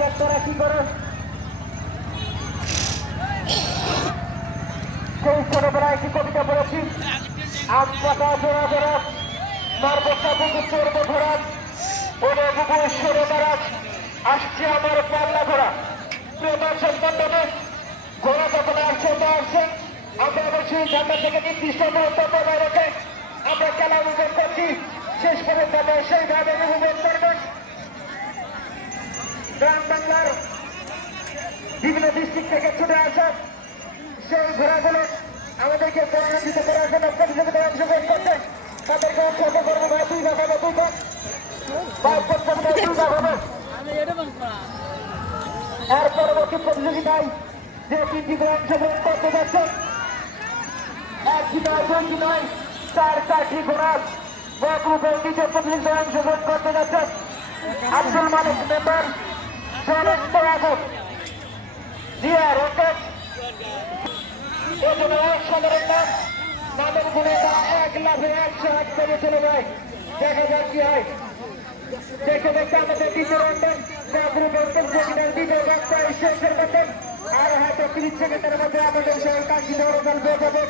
যাক তারা কি করে। সেই কবিতা পড়েছি। আম পাতা জোড়া জোড়া, মারব কাপুকুর চড়বো ঘোড়া ওরে বুকু দাঁড়াক আসছে আমার পাল্লা প্রিয় দর্শক বান্ধবে ঘোড়া যখন আসছে, তো আসছে। আমরা অবশ্যই ঝান্ডা থেকে নির্দিষ্ট দূরত্ব বজায় রেখে। আমরা সেইভাবে উপভোগ করবেন। গ্রাম বাংলার বিভিন্ন ডিস্ট্রিক্ট থেকে ছুটে আসা সেই ঘোড়াগুলো আমাদেরকে গণনান্বিত করার জন্য প্রতিযোগিতায় অংশগ্রহণ করছে তাদেরকে উৎসর্গ করব ভাই, দুই ভাগ হবে, দুই ভাগ। এর পরবর্তী প্রতিযোগিতায় যে তিনটি দল অংশগ্রহণ করতে যাচ্ছে, একটি নয় দুইটি নয় চার চারটি ঘোড়া গ্রুপের দ্বিতীয় প্রতিযোগিতায় অংশগ্রহণ করতে যাচ্ছে। আব্দুল মালিক মেম্বার সরেশ তোয়াগত জিয়া রকেট। এজন্য এক সাধারণ নাম, নামের গুণে তারা এক লাভে একশো হাত পেরে চলে যায়। দেখা যাক কি হয়। দেখে দেখতে আমাদের দ্বিতীয় রন্ডন গ্রুপের প্রতিযোগিতার দ্বিতীয় বার্তা শেষের মতন আর হয়তো তিরিশ সেকেন্ডের মধ্যে আমাদের সহ কাঙ্ক্ষিত রেজাল্ট পেয়ে যাবে